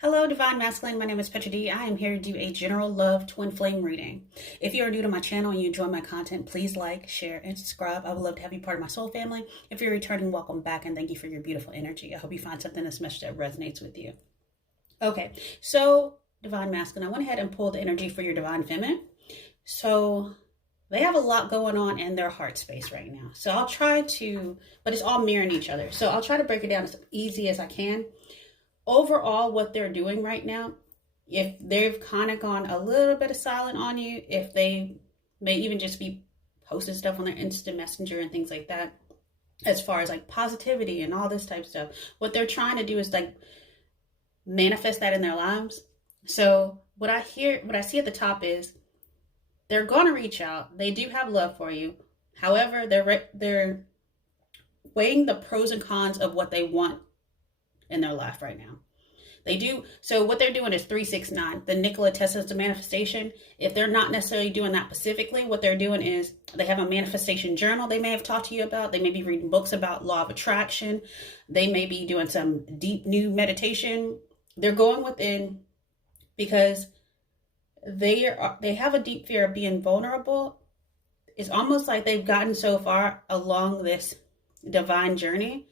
Hello, Divine Masculine. My name is Petra D. I am here to do a general love twin flame reading. If you are new to my channel and you enjoy my content, please like, share, and subscribe. I would love to have you part of my soul family. If you're returning, welcome back and thank you for your beautiful energy. I hope you find something in this message that resonates with you. Okay, so Divine Masculine, I went ahead and pulled the energy for your Divine Feminine. So they have a lot going on in their heart space right now. So I'll try to, but it's all mirroring each other. So I'll try to break it down as easy as I can. Overall, what they're doing right now, if they've kind of gone a little bit of silent on you, if they may even just be posting stuff on their instant messenger and things like that, as far as like positivity and all this type of stuff, what they're trying to do is like manifest that in their lives. So what I see at the top is they're going to reach out. They do have love for you. However, they're weighing the pros and cons of what they want in their life right now. They do. So what they're doing is 369, the Nikola Tesla's the manifestation. If they're not necessarily doing that specifically, what they're doing is they have a manifestation journal they may have talked to you about. They may be reading books about law of attraction. They may be doing some deep new meditation. They're going within because they have a deep fear of being vulnerable. It's almost like they've gotten so far along this divine journey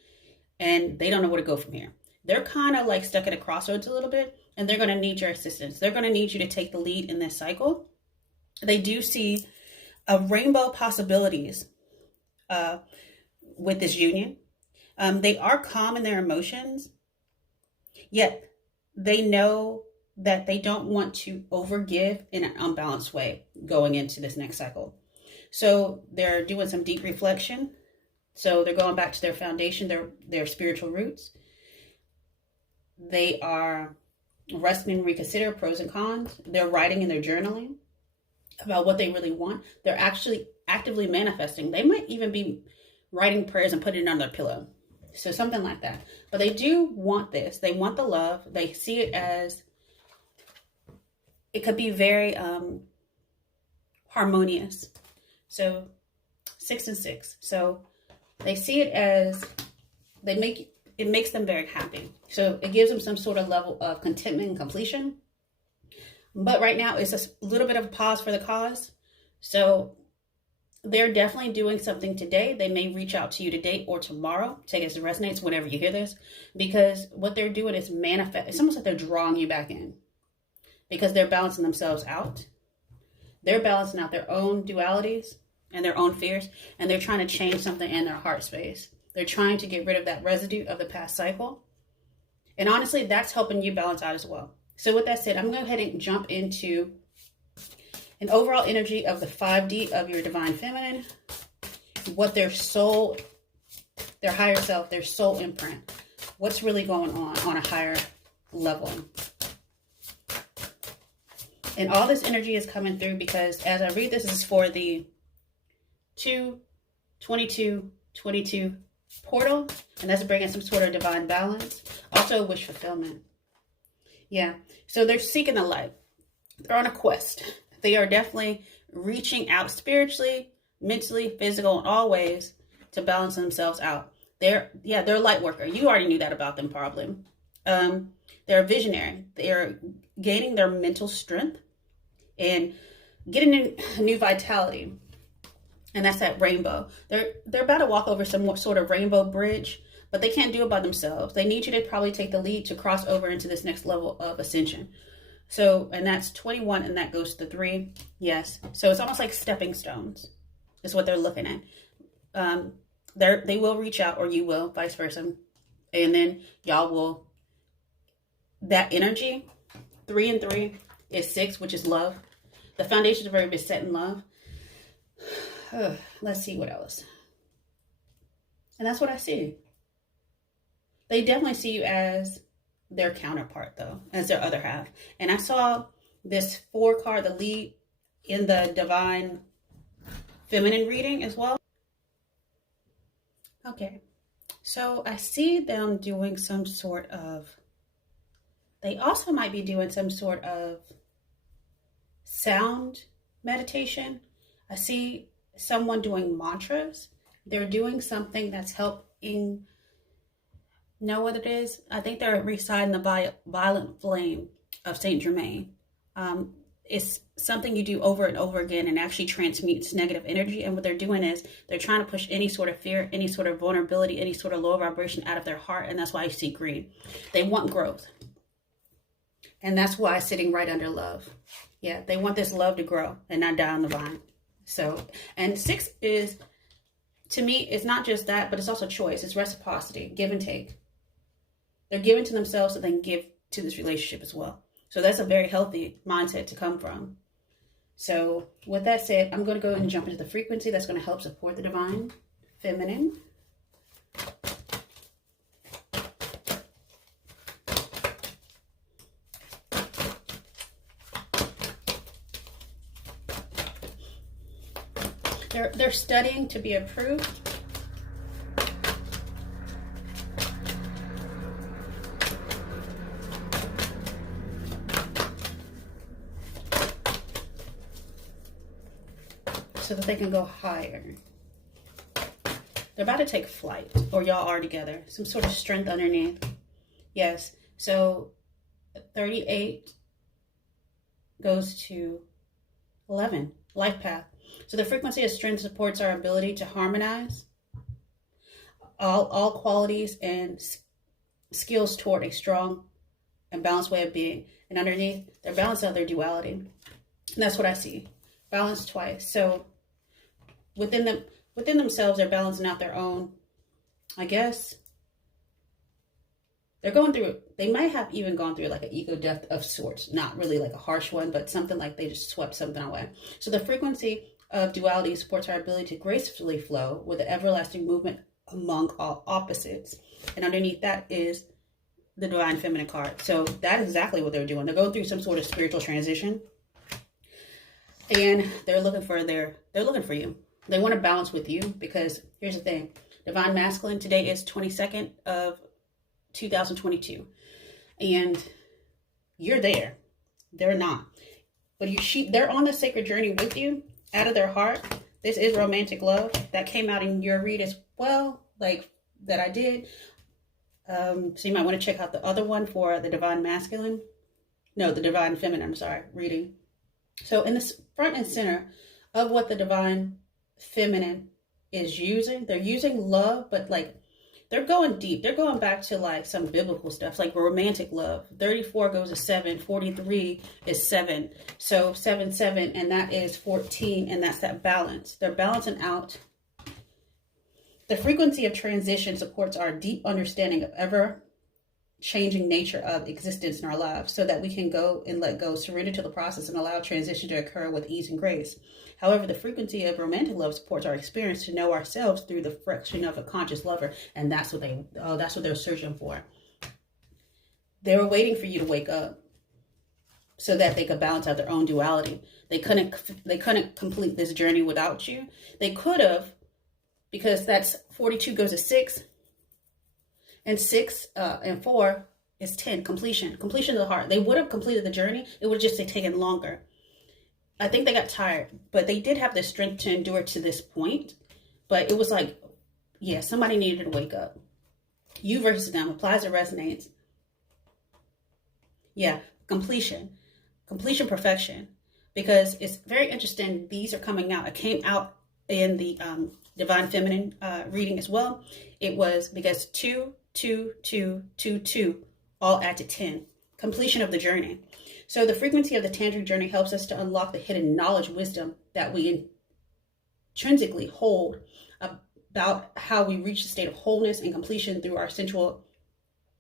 and they don't know where to go from here. They're kind of like stuck at a crossroads a little bit, and they're going to need your assistance. They're going to need you to take the lead in this cycle. They do see a rainbow possibilities with this union. They are calm in their emotions, yet they know that they don't want to overgive in an unbalanced way going into this next cycle. So they're doing some deep reflection. So they're going back to their foundation, their spiritual roots. They are resting and reconsider pros and cons. They're writing in their journaling about what they really want. They're actually actively manifesting. They might even be writing prayers and putting it on their pillow. So something like that. But they do want this. They want the love. They see it as, it could be very harmonious. So 6 and 6. So they see it as, it makes them very happy. So it gives them some sort of level of contentment and completion. But right now it's a little bit of a pause for the cause. So they're definitely doing something today. They may reach out to you today or tomorrow. Take it as it resonates whenever you hear this. Because what they're doing is manifest. It's almost like they're drawing you back in. Because they're balancing themselves out. They're balancing out their own dualities and their own fears. And they're trying to change something in their heart space. They're trying to get rid of that residue of the past cycle. And honestly, that's helping you balance out as well. So with that said, I'm going to go ahead and jump into an overall energy of the 5D of your Divine Feminine. What their soul, their higher self, their soul imprint. What's really going on a higher level. And all this energy is coming through because as I read this is for the 2/22/22 portal, and that's bringing some sort of divine balance, also wish fulfillment. Yeah, so they're seeking the light. They're on a quest. They are definitely reaching out spiritually, mentally, physical, in all ways to balance themselves out. They're a light worker. You already knew that about them probably. They're a visionary. They're gaining their mental strength and getting a new vitality. And that's that rainbow. They're about to walk over some sort of rainbow bridge, but they can't do it by themselves. They need you to probably take the lead to cross over into this next level of ascension. So, and that's 21, and that goes to 3. Yes. So it's almost like stepping stones is what they're looking at. They will reach out, or you will, vice versa. And then y'all will, that energy, 3 and 3 is 6, which is love. The foundations are very beset in love. Let's see what else. And that's what I see. They definitely see you as their counterpart, though, as their other half. And I saw this 4 card, the lead in the Divine Feminine reading as well. Okay. So I see them doing some sort of, they also might be doing some sort of sound meditation. I see someone doing mantras. They're doing something that's helping Know what it is? I think they're reciting the violent flame of Saint Germain. It's something you do over and over again and actually transmutes negative energy. And what they're doing is they're trying to push any sort of fear, any sort of vulnerability, any sort of low vibration out of their heart. And that's why you see green. They want growth. And that's why it's sitting right under love. Yeah, they want this love to grow and not die on the vine. So, and 6 is, to me, it's not just that, but it's also choice. It's reciprocity, give and take. They're giving to themselves so they can give to this relationship as well. So that's a very healthy mindset to come from. So with that said, I'm going to go and jump into the frequency that's going to help support the divine feminine. They're studying to be approved. So that they can go higher. They're about to take flight, or y'all are together. Some sort of strength underneath. Yes. So 38 goes to 11, life path. So the frequency of strength supports our ability to harmonize all qualities and skills toward a strong and balanced way of being. And underneath, they're balanced out their duality. And that's what I see. Balanced twice. So within themselves, they're balancing out their own, I guess. They're going through, they might have even gone through like an ego death of sorts. Not really like a harsh one, but something like they just swept something away. So the frequency of duality supports our ability to gracefully flow with an everlasting movement among all opposites. And underneath that is the divine feminine card. So that is exactly what they're doing. They're going through some sort of spiritual transition. And they're looking for you. They want to balance with you, because here's the thing. Divine masculine today is 22nd of 2022. And you're there. They're not. But they're on the sacred journey with you, out of their heart. This is romantic love. That came out in your read as well, like that I did. So you might want to check out the other one for the divine masculine. No, the divine feminine, I'm sorry, reading. So in the front and center of what the divine feminine is using, they're using love, but like they're going deep. They're going back to like some biblical stuff, like romantic love. 34 goes to 7, 43 is 7. So 7, 7, and that is 14, and that's that balance. They're balancing out. The frequency of transition supports our deep understanding of ever-changing nature of existence in our lives, so that we can go and let go, surrender to the process, and allow transition to occur with ease and grace. However, the frequency of romantic love supports our experience to know ourselves through the friction of a conscious lover, and that's what they're searching for. They were waiting for you to wake up so that they could balance out their own duality. They couldn't complete this journey without you. They could have, because that's 42 goes to 6, and 6 and 4 is 10, completion of the heart. They would have completed the journey. It would have just taken longer. I think they got tired, but they did have the strength to endure to this point. But it was like, yeah, somebody needed to wake up. You versus them applies or resonates. Yeah, completion, perfection. Because it's very interesting. These are coming out. It came out in the divine feminine reading as well. It was because 2, 2, 2, 2, 2 all add to 10. Completion of the journey. So the frequency of the tantric journey helps us to unlock the hidden knowledge, wisdom that we intrinsically hold about how we reach the state of wholeness and completion through our sensual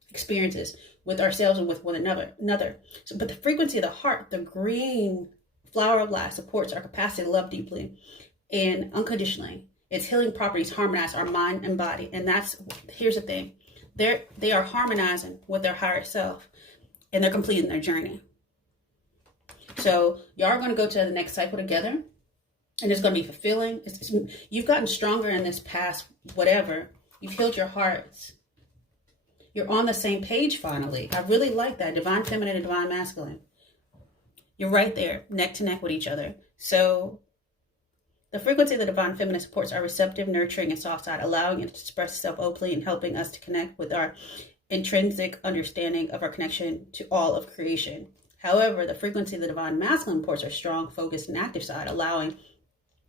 experiences with ourselves and with one another. So, but the frequency of the heart, the green flower of life, supports our capacity to love deeply and unconditionally. Its healing properties harmonize our mind and body. And here's the thing. They are harmonizing with their higher self, and they're completing their journey. So y'all are going to go to the next cycle together, and it's going to be fulfilling. You've gotten stronger in this past whatever. You've healed your hearts. You're on the same page finally. I really like that. Divine feminine and divine masculine. You're right there, neck to neck with each other. So the frequency of the divine feminine supports our receptive, nurturing, and soft side, allowing it to express itself openly and helping us to connect with our intrinsic understanding of our connection to all of creation. However, the frequency of the divine masculine supports our strong, focused, and active side, allowing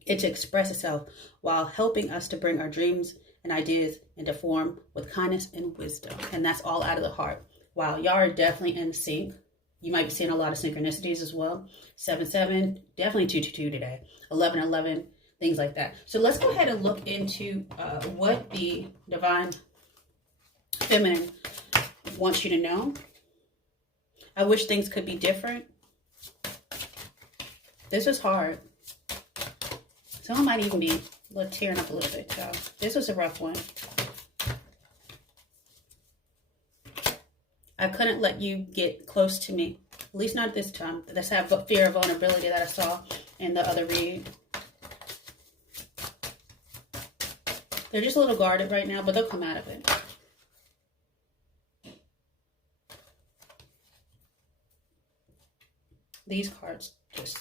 it to express itself while helping us to bring our dreams and ideas into form with kindness and wisdom. And that's all out of the heart. Wow, y'all are definitely in sync. You might be seeing a lot of synchronicities as well. 7-7, definitely 2-2 today. 11-11, things like that. So let's go ahead and look into what the divine feminine wants you to know. I wish things could be different. This was hard. Someone might even be tearing up a little bit, y'all. This was a rough one. I couldn't let you get close to me. At least not this time. That's that fear of vulnerability that I saw in the other read. They're just a little guarded right now, but they'll come out of it. These cards just...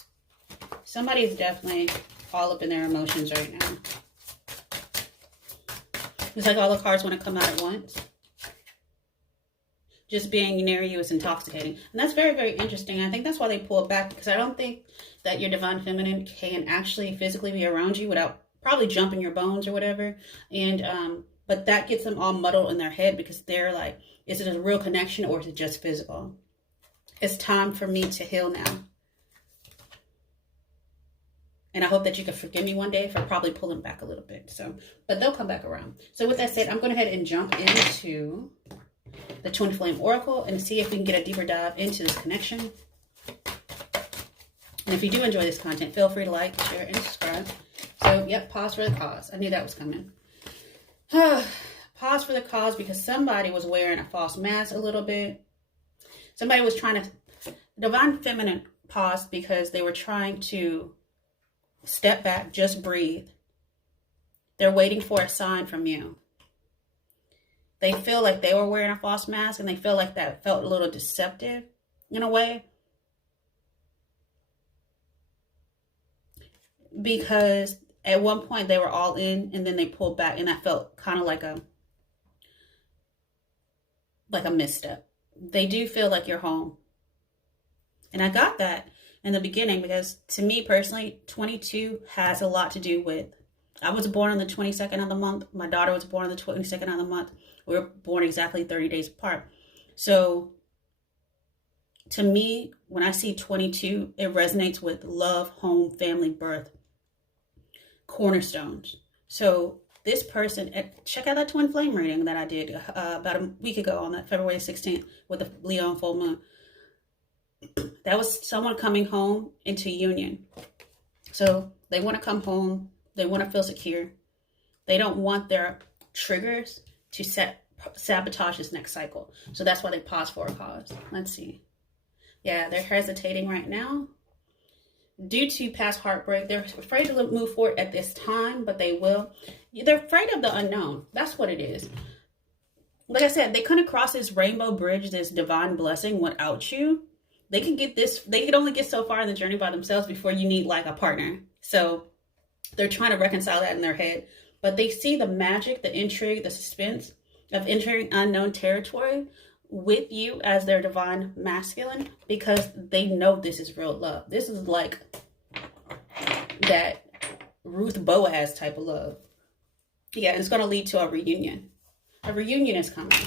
Somebody is definitely all up in their emotions right now. It's like all the cards want to come out at once. Just being near you is intoxicating. And that's very, very interesting. I think that's why they pull back, because I don't think that your divine feminine can actually physically be around you without probably jumping your bones or whatever. And but that gets them all muddled in their head, because they're like, is it a real connection or is it just physical? It's time for me to heal now. And I hope that you can forgive me one day for probably pulling back a little bit. So, but they'll come back around. So with that said, I'm going to head and jump into the Twin Flame Oracle and see if we can get a deeper dive into this connection. And if you do enjoy this content, feel free to like, share, and subscribe. So, yep, pause for the cause. I knew that was coming. Pause for the cause, because somebody was wearing a false mask a little bit. Somebody was trying to... Divine Feminine paused because they were trying to step back, just breathe. They're waiting for a sign from you. They feel like they were wearing a false mask, and they feel like that felt a little deceptive in a way. Because at one point they were all in, and then they pulled back, and that felt kind of like a misstep. They do feel like you're home. And I got that in the beginning, because to me personally, 22 has a lot to do with, I was born on the 22nd of the month. My daughter was born on the 22nd of the month. We were born exactly 30 days apart. So to me, when I see 22, it resonates with love, home, family, birth, cornerstones. So this person, check out that twin flame reading that I did about a week ago on that February 16th with the Leo and full moon. That was someone coming home into union. So they want to come home. They want to feel secure. They don't want their triggers to sabotage this next cycle. So that's why they pause for a cause. Let's see. Yeah, they're hesitating right now. Due to past heartbreak, they're afraid to move forward at this time, but they will. They're afraid of the unknown. That's what it is. Like I said, they couldn't cross this rainbow bridge, this divine blessing without you. They could only get so far in the journey by themselves before you need like a partner. So they're trying to reconcile that in their head, but they see the magic, the intrigue, the suspense of entering unknown territory with you as their divine masculine, because they know this is real love. This is like that Ruth Boaz type of love. Yeah, it's going to lead to a reunion. A reunion is coming.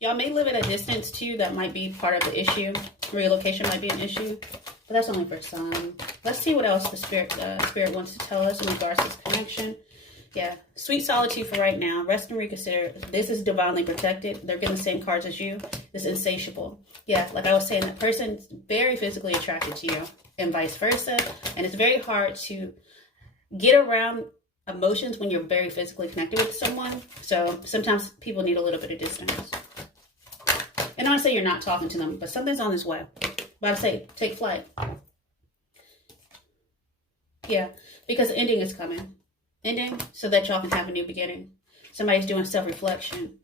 Y'all may live at a distance too. That might be part of the issue. Relocation might be an issue, but that's only for some. Let's see what else the spirit wants to tell us in regards to this connection. Yeah, sweet solitude for right now. Rest and reconsider. This is divinely protected. They're getting the same cards as you. This is insatiable. Yeah, like I was saying, that person's very physically attracted to you and vice versa. And it's very hard to get around emotions when you're very physically connected with someone. So sometimes people need a little bit of distance. And I don't say you're not talking to them, but something's on this way. But I say, take flight. Yeah, because the ending is coming. Ending so that y'all can have a new beginning. Somebody's doing self-reflection.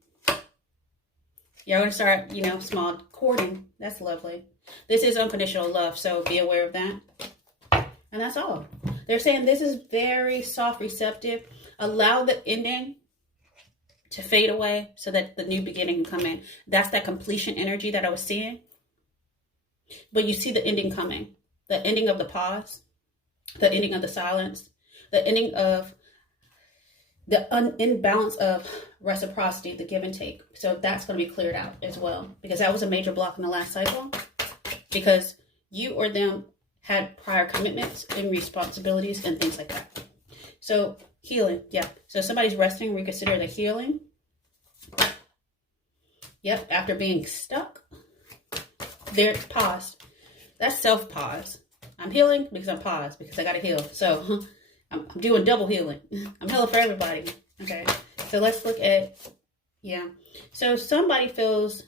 You're going to start, small courting. That's lovely. This is unconditional love, so be aware of that. And that's all. They're saying this is very soft, receptive. Allow the ending to fade away so that the new beginning can come in. That's that completion energy that I was seeing. But you see the ending coming, the ending of the pause, the ending of the silence, the ending of the imbalance of reciprocity, the give and take. So that's going to be cleared out as well, because that was a major block in the last cycle, because you or them had prior commitments and responsibilities and things like that. So healing, yeah. So somebody's resting, reconsider the healing. Yep, after being stuck, they're paused. That's self-pause. I'm healing because I'm paused, because I got to heal. So I'm doing double healing. I'm healing for everybody. Okay, so let's look at, yeah. So somebody feels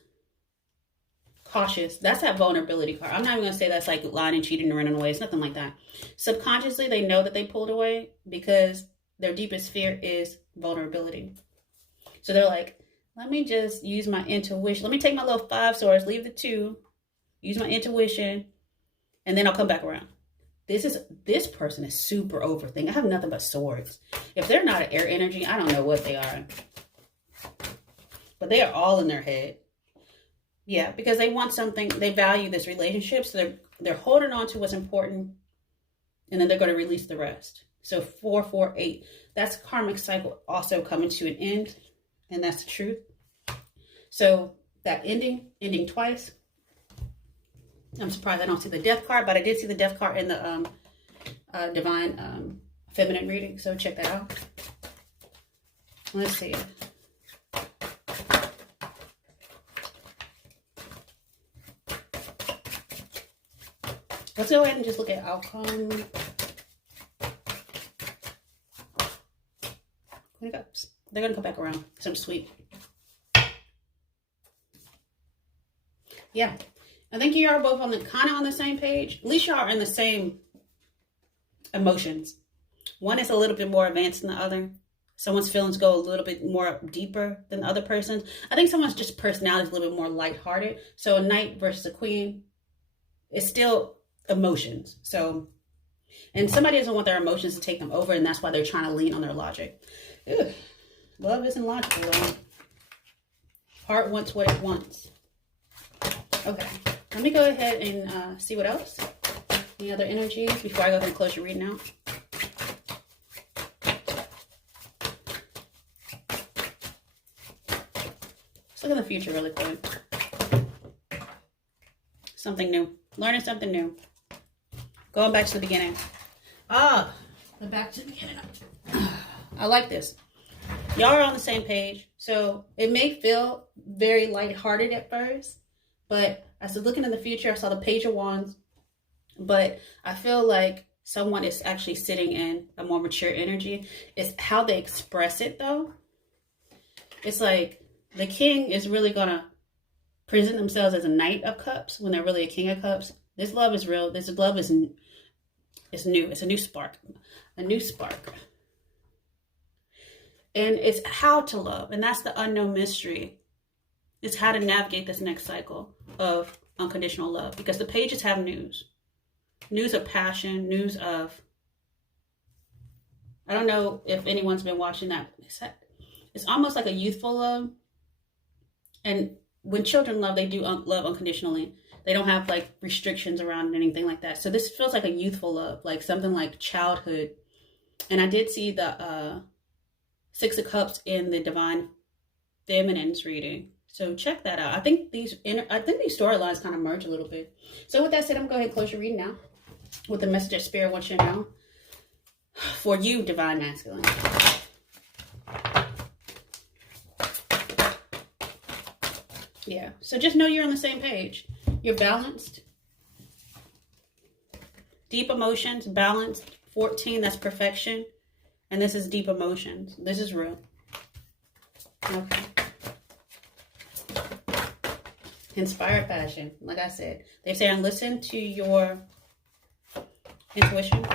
cautious. That's that vulnerability card. I'm not even going to say that's like lying and cheating and running away. It's nothing like that. Subconsciously, they know that they pulled away because their deepest fear is vulnerability. So they're like, let me just use my intuition. Let me take my little 5 swords, leave the 2, use my intuition, and then I'll come back around. This person is super overthinking. I have nothing but swords. If they're not an air energy, I don't know what they are. But they are all in their head. Yeah, because they want something. They value this relationship, so they're holding on to what's important, and then they're going to release the rest. So 4, 4, 8. That's karmic cycle also coming to an end, and that's the truth. So that ending twice. I'm surprised I don't see the death card, but I did see the death card in the divine feminine reading. So check that out. Let's see. Let's go ahead and just look at outcome. Queen of Cups. They're going to come back around. Some sweet. Yeah. I think you are both on the kind of on the same page. At least y'all are in the same emotions. One is a little bit more advanced than the other. Someone's feelings go a little bit more deeper than the other person's. I think someone's just personality is a little bit more lighthearted. So a knight versus a queen is still emotions. So, and somebody doesn't want their emotions to take them over, and that's why they're trying to lean on their logic. Ugh. Love isn't logical, though. Heart wants what it wants. Okay, let me go ahead and see what else. Any other energies before I go ahead and close your reading out? Let's look in the future really quick. Something new. Learning something new. Going back to the beginning. The back to the beginning. I like this. Y'all are on the same page. So it may feel very lighthearted at first, but as I was looking in the future, I saw the Page of Wands, but I feel like someone is actually sitting in a more mature energy. It's how they express it, though. It's like the king is really going to present themselves as a Knight of Cups when they're really a King of Cups. This love is real. This love is new. It's a new spark. A new spark. And it's how to love. And that's the unknown mystery. It's how to navigate this next cycle of unconditional love. Because the pages have news. News of passion. News of... I don't know if anyone's been watching that. It's almost like a youthful love. And when children love, they do love unconditionally. They don't have like restrictions around anything like that. So this feels like a youthful love. Like something like childhood. And I did see the... 6 of Cups in the Divine Feminine's reading. So check that out. I think these storylines kind of merge a little bit. So with that said, I'm going to go ahead and close your reading now with the message that Spirit wants you to know for you, Divine Masculine. Yeah. So just know you're on the same page. You're balanced. Deep emotions, balanced. 14, that's perfection. And this is deep emotions. This is real. Okay. Inspired passion. Like I said, they say, and listen to your intuition.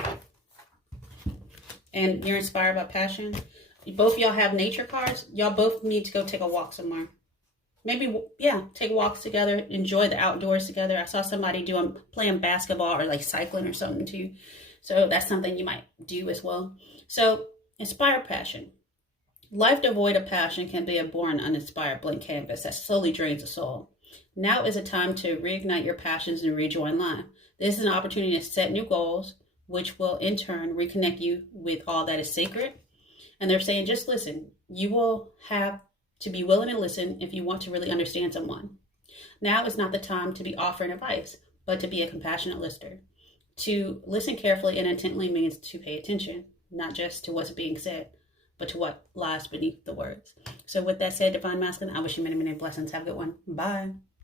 And you're inspired by passion. Both y'all have nature cards. Y'all both need to go take a walk somewhere. Maybe, yeah, take walks together. Enjoy the outdoors together. I saw somebody playing basketball or like cycling or something too. So that's something you might do as well. So inspire passion. Life devoid of passion can be a boring, uninspired blank canvas that slowly drains the soul. Now is a time to reignite your passions and rejoin life. This is an opportunity to set new goals, which will in turn reconnect you with all that is sacred. And they're saying, just listen. You will have to be willing to listen if you want to really understand someone. Now is not the time to be offering advice, but to be a compassionate listener. To listen carefully and intently means to pay attention, not just to what's being said, but to what lies beneath the words. So with that said, Divine Masculine, I wish you many, many blessings. Have a good one. Bye.